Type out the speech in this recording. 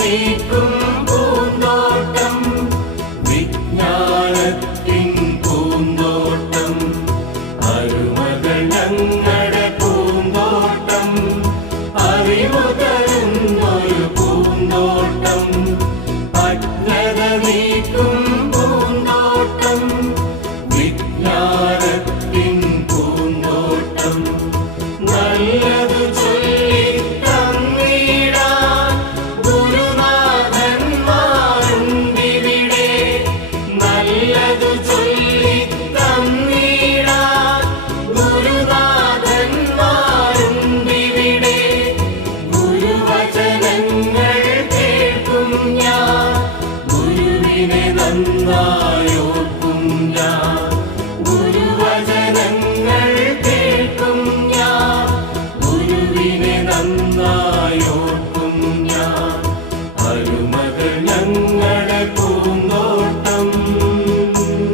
നീക്കും പൂന്തോട്ടം. വിജ്ഞാനത്തിൻ പൂന്തോട്ടം. അരുമകൾ ഞങ്ങളുടെ പൂന്തോട്ടം പൂന്തോട്ടം. അജ്ഞത നീക്കും കേൾക്കും